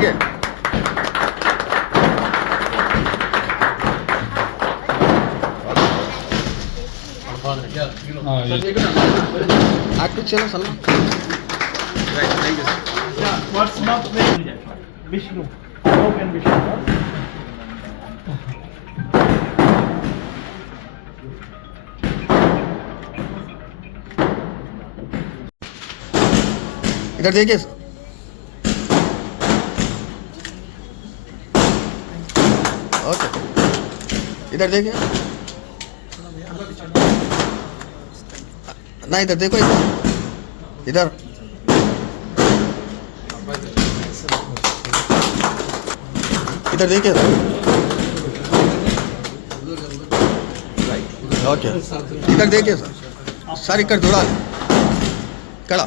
देखिए एक्टिव चलो Salman right thank you What's not Vishnu? How can Vishnu? इधर देखिए ओके इधर देखिए ना इधर देखो इधर इधर देखिए ओके इधर देखिए सर इधर जुड़ा कड़ा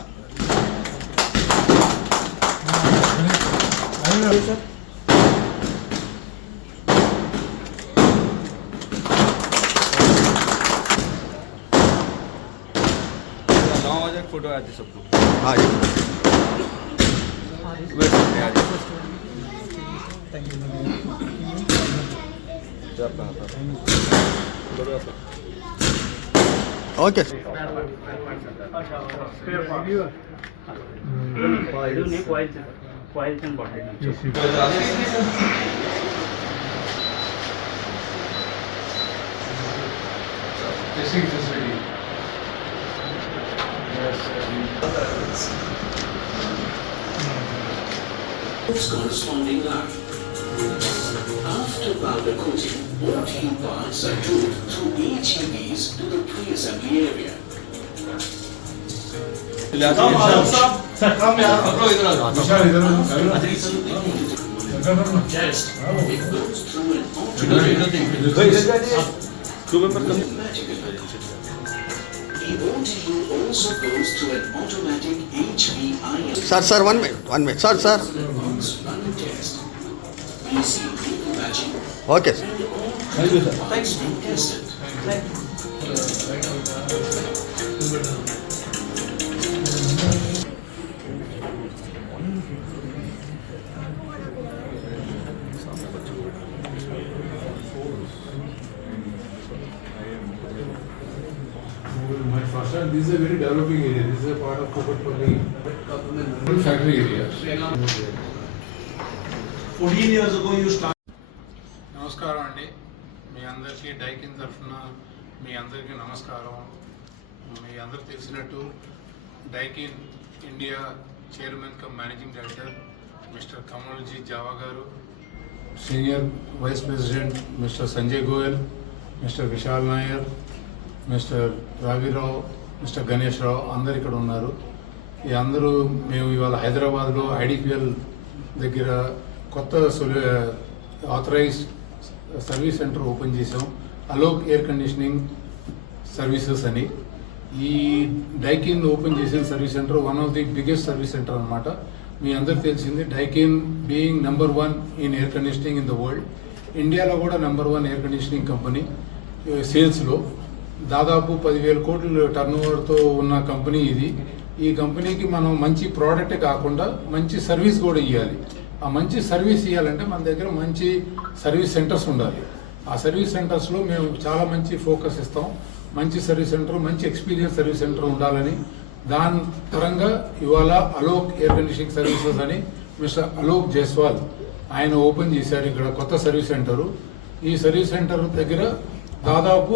फोटो आती सबको हाँ okay Coils and body. Testing facility. Corresponding life. After powder coating, all team parts are towed through ATVs to the pre-assembly area. Sir, come here. विशाल इधर Yes. It goes through an automatic. The OTU also goes through an automatic HVI. Sir 1 minute sir Test. PC matching. Okay thank you sir Pipes being tested. My first time, this is a very developing area. This is a part of Kokatpalli factory area. 14 years ago you started. నమస్కారం అండి మీ అందరికీ Daikin తరఫున మీ అందరికీ నమస్కారం. మీ అందరికి తెలిసినట్టు Daikin India chairman cum managing director mister Kanwaljeet Jawa గారు, senior vice president mister Sanjay Goyal, mister Vishal Nair, mister Ravirao, mister Ganesh Rao అందరు ఇక్కడ ఉన్నారు. ఈ అందరూ మేము ఇవాళ హైదరాబాద్లో ఐడిపిఎల్ దగ్గర కొత్త ఆథరైజ్డ్ సర్వీస్ సెంటర్ ఓపెన్ చేసాం, అలోక్ ఎయిర్ కండిషనింగ్ సర్వీసెస్ అని. ఈ డైకిన్ ఓపెన్ చేసిన service centre one of the biggest service centre అనమాట. మీ అందరికి తెలిసింది Daikin being number 1 in air conditioning in the world. ఇండియాలో కూడా నెంబర్ 1 ఎయిర్ కండిషనింగ్ కంపెనీ. సేల్స్లో దాదాపు 10,000 కోట్ల టర్న్ ఓవర్తో ఉన్న కంపెనీ ఇది. ఈ కంపెనీకి మనం మంచి ప్రోడక్టే కాకుండా మంచి సర్వీస్ కూడా ఇవ్వాలి. ఆ మంచి సర్వీస్ ఇవ్వాలంటే మన దగ్గర మంచి సర్వీస్ సెంటర్స్ ఉండాలి. ఆ సర్వీస్ సెంటర్స్లో మేము చాలా మంచి ఫోకస్ ఇస్తాం. మంచి సర్వీస్ సెంటర్, మంచి ఎక్స్పీరియన్స్ సర్వీస్ సెంటర్ ఉండాలని దాని పరంగా ఇవాళ అలోక్ ఎయిర్ కండిషనింగ్ సర్వీసెస్ అని మిస్టర్ అలోక్ జైస్వాల్ ఆయన ఓపెన్ చేశారు ఇక్కడ కొత్త సర్వీస్ సెంటరు. ఈ సర్వీస్ సెంటర్ దగ్గర దాదాపు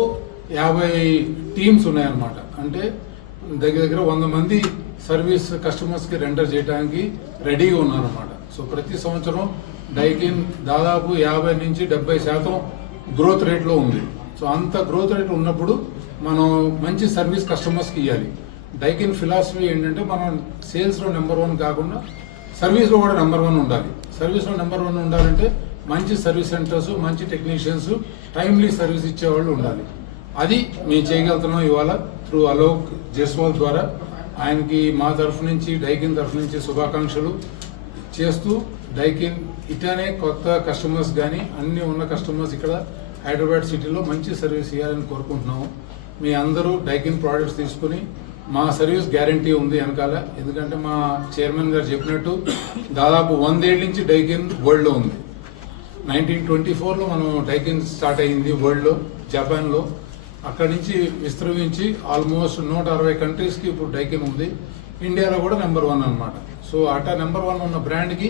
50 టీమ్స్ ఉన్నాయన్నమాట. అంటే దగ్గర 100 మంది సర్వీస్ కస్టమర్స్కి రెండర్ చేయడానికి రెడీగా ఉన్నారన్నమాట. సో ప్రతి సంవత్సరం డైకిన్ దాదాపు 50 నుంచి 70% గ్రోత్ రేట్లో ఉంది. సో అంత గ్రోత్ రేట్ ఉన్నప్పుడు మనం మంచి సర్వీస్ కస్టమర్స్కి ఇవ్వాలి. డైకిన్ ఫిలాసఫీ ఏంటంటే మనం సేల్స్లో నెంబర్ 1 కాకుండా సర్వీస్లో కూడా నెంబర్ 1 ఉండాలి. సర్వీస్లో నెంబర్ 1 ఉండాలంటే మంచి సర్వీస్ సెంటర్స్, మంచి టెక్నీషియన్స్, టైమ్లీ సర్వీస్ ఇచ్చేవాళ్ళు ఉండాలి. అది మేము చేయగలుగుతున్నాం ఇవాళ త్రూ అలోక్ జైస్వాల్ ద్వారా. ఆయనకి మా తరఫు నుంచి డైకిన్ తరఫు నుంచి శుభాకాంక్షలు చేస్తూ డైకిన్ ఇట్లానే కొత్త కస్టమర్స్ కానీ అన్ని ఉన్న కస్టమర్స్ ఇక్కడ హైదరాబాద్ సిటీలో మంచి సర్వీస్ ఇవ్వాలని కోరుకుంటున్నాము. మీ అందరూ డైకిన్ ప్రోడక్ట్స్ తీసుకుని మా సర్వీస్ గ్యారంటీ ఉంది వెనకాల. ఎందుకంటే మా చైర్మన్ గారు చెప్పినట్టు దాదాపు 100 ఏళ్ళ నుంచి డైకిన్ వరల్డ్లో ఉంది. 1924లో మనం డైకిన్ స్టార్ట్ అయ్యింది వరల్డ్లో, జపాన్లో. అక్కడి నుంచి విస్తరించి ఆల్మోస్ట్ 160 కంట్రీస్కి ఇప్పుడు డైకిన్ ఉంది. ఇండియాలో కూడా నెంబర్ 1 అనమాట. సో అట్టా నెంబర్ 1 ఉన్న బ్రాండ్కి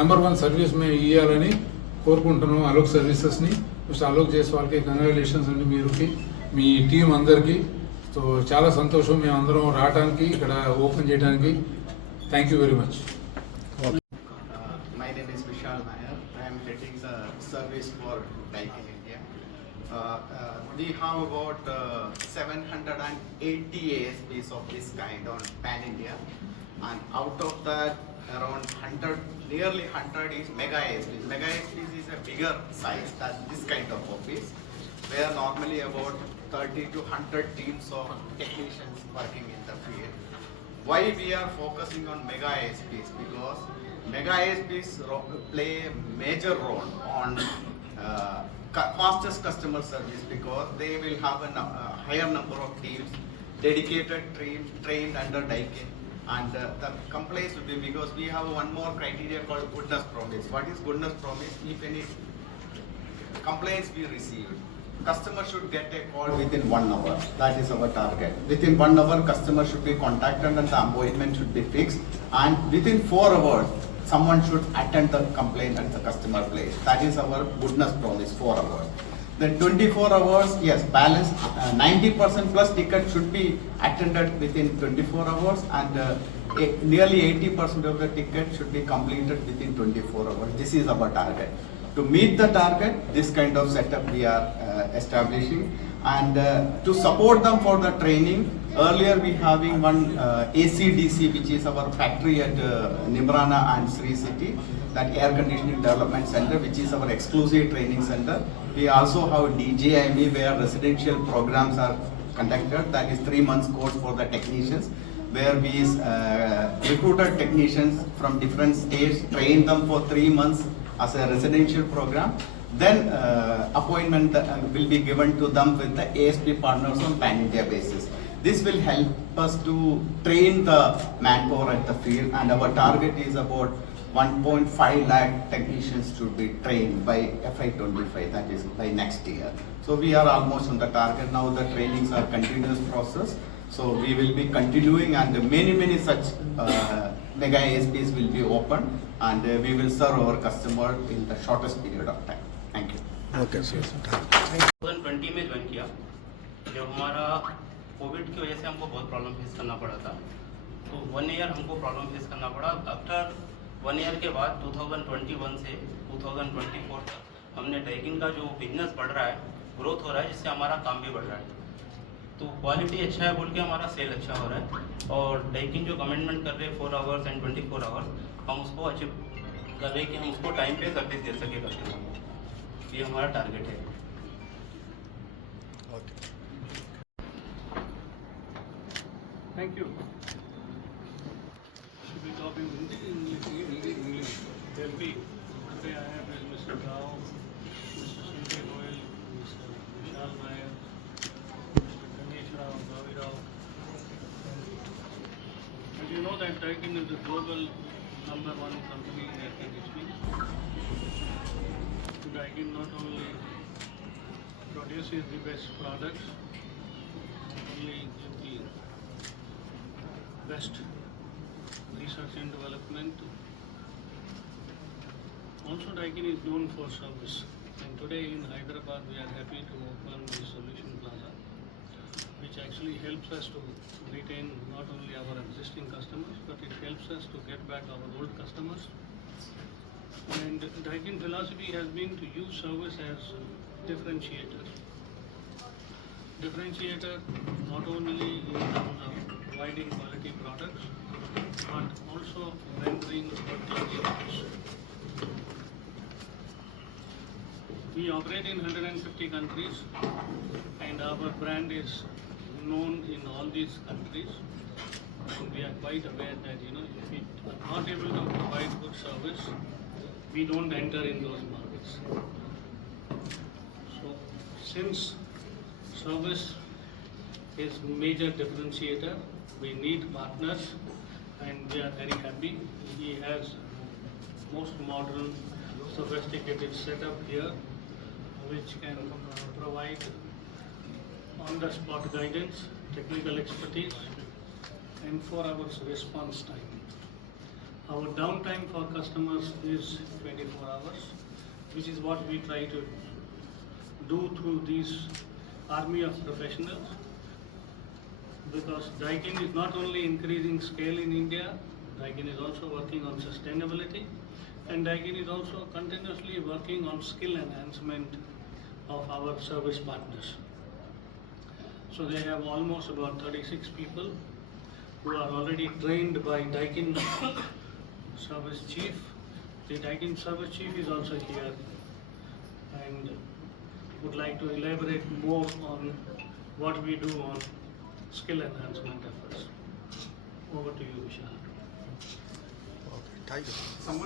నెంబర్ 1 సర్వీస్ మేము ఇవ్వాలని కోరుకుంటున్నాం అలోక్ సర్వీసెస్ని. మిస్టర్ అలోక్ చేసే వాళ్ళకి కంగ్రాచులేషన్స్ అండి, మీరుకి మీ టీం అందరికీ. సో చాలా సంతోషం మేము అందరం రావడానికి, ఇక్కడ ఓపెన్ చేయడానికి. Thank you very much. My name is Vishal Nair. I am heading the service for Daikin India. We have about 780 ASPs of this kind on Pan India, and out of that, around 100, nearly 100 is mega ASPs. Mega ASPs is a bigger size than this kind of office, where normally about 30 to 100 teams of technicians working in the field. Why we are focusing on mega ASPs? Because mega ASPs play a major role on fastest customer service, because they will have a higher number of teams dedicated, trained under Daikin, and the complaints will be, because we have one more criteria called goodness promise. What is goodness promise? If any complaints we received, customer should get a call within 1 hour. That is our target. Within 1 hour, customer should be contacted and the appointment should be fixed. And within 4 hours, someone should attend the complaint at the customer place. That is our goodness promise, 4 hours. Then 24 hours, yes, balance 90% plus tickets should be attended within 24 hours, and nearly 80% of the tickets should be completed within 24 hours. This is our target. To meet the target, this kind of setup we are establishing, and to support them for the training. Earlier we having one ACDC, which is our factory at Nimrana and Sri City, that air conditioning development center, which is our exclusive training center. We also have DJIME, where residential programs are conducted. That is 3 months course for the technicians, where we recruited technicians from different states, trained them for 3 months as a residential program. Then appointment will be given to them with the ASP partners on pan-India basis. This will help us to train the manpower at the field, and our target is about 1.5 lakh technicians to be trained by FY25, that is by next year. So we are almost on the target now. The trainings are continuous process, so we will be continuing, and many such mega ASPs will be open, and we will serve our customer in the shortest period of time. Thank you. Okay sir. 2020 में join किया, जब हमारा Covid की वजह से हमको बहुत problem face करना पड़ा था, तो 1 ईयर हमको प्रॉब्लम फेस करना पड़ा. आफ्टर 1 ईयर के बाद 2021 से 2024 तक हमने डाइकिन का जो बिजनेस बढ़ रहा है, ग्रोथ हो रहा है, जिससे हमारा काम भी बढ़ रहा है. तो क्वालिटी अच्छा है बोल के हमारा सेल अच्छा हो रहा है, और डाइकिन जो कमिटमेंट कर रहे हैं 4 आवर्स एंड 24 आवर्स, हम उसको अचीव कर रहे हैं कि हम उसको टाइम पे सर्विस दे सके कस्टमर को. ये हमारा टारगेट है. Okay. Thank you. Should we talk in Hindi? English. Delhi. Today I have with Mr. Rao, Mr. Sanjay Goyal, Mr. Vishal Nair, Mr. Ganesh Rao, Gavi Rao. As you know that Daikin is the global #1 company in air conditioning. Daikin not only produces the best products, only give the best research and development. Also, Daikin is known for service, and today in Hyderabad we are happy to open the Solution Plaza, which actually helps us to retain not only our existing customers, but it helps us to get back our old customers. And Daikin philosophy has been to use service as differentiator. Differentiator not only in terms of providing quality products, but also rendering working service. We operate in 150 countries, and our brand is known in all these countries. And we are quite aware that if we are not able to provide good service, we don't enter in those markets. So, since service is major differentiator, we need partners, and we are very happy. He has most modern, sophisticated setup here, which can provide on-the-spot guidance, technical expertise, and 4 hours response time. Our downtime for customers is 24 hours, which is what we try to do through these army of professionals, because Daikin is not only increasing scale in India, Daikin is also working on sustainability, and Daikin is also continuously working on skill enhancement of our service partners. So they have almost about 36 people who are already trained by Daikin service chief. The Daikin service chief is also here and would like to elaborate more on what we do on skill enhancement efforts. Over to you, Vishal. Okay, thank you. Someone